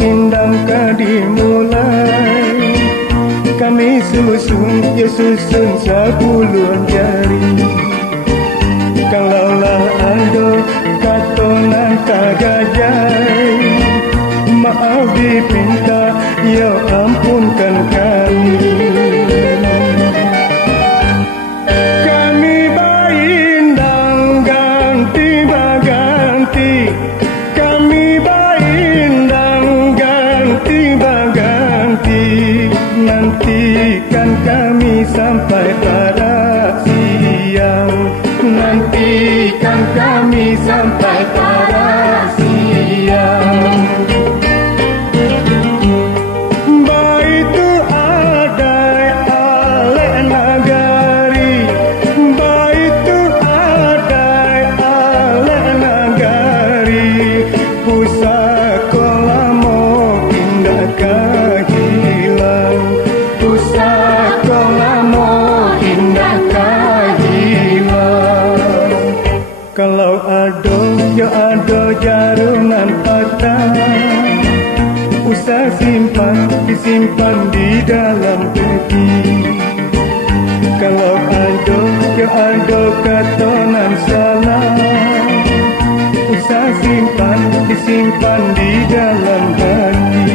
indang kadimulai. Kami susun, ya susun 10 jari. Kalaulah ada katonan kagajai, maaf dipinta, ya ampunkan kami. Kami baindang ganti baganti, kami baindang ganti baganti. Nantikan kami sampai pada siang, nantikan kami sampai pada siang. Baitu adai ale nagari, baitu adai ale nagari. Pusaka lamo indah kahilang, pusaka lamo indah kahilang. Kalau ada, ya ada jaruman patah, usah simpan, disimpan di dalam peti. Kalau ada, ya ada katonan salah, usah simpan, disimpan di dalam hati.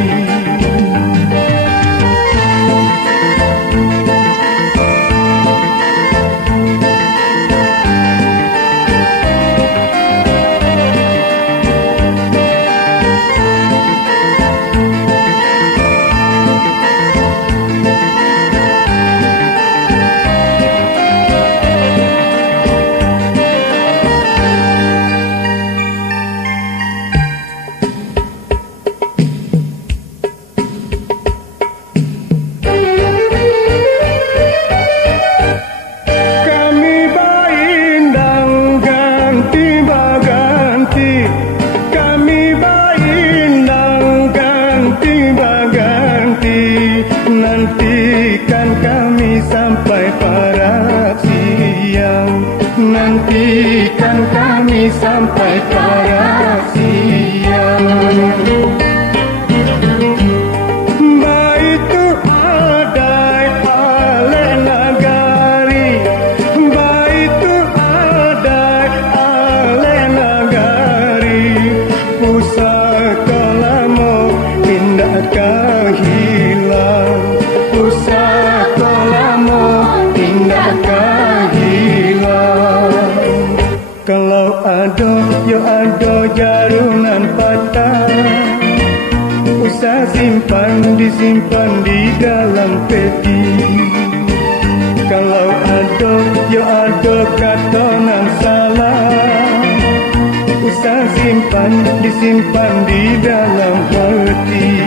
Nantikan kami sampai pada siang, nantikan kami sampai pada siang. Baitu adai ale nagari, baitu adai ale nagari. Pusaka lamo indah kahilang, pusaka lamo indah kahilang. Kalau ada, ya ada jarunan patah, usah simpan, disimpan di dalam peti. Kalau ada, ya ada katonan salah, usah simpan, disimpan di dalam hati.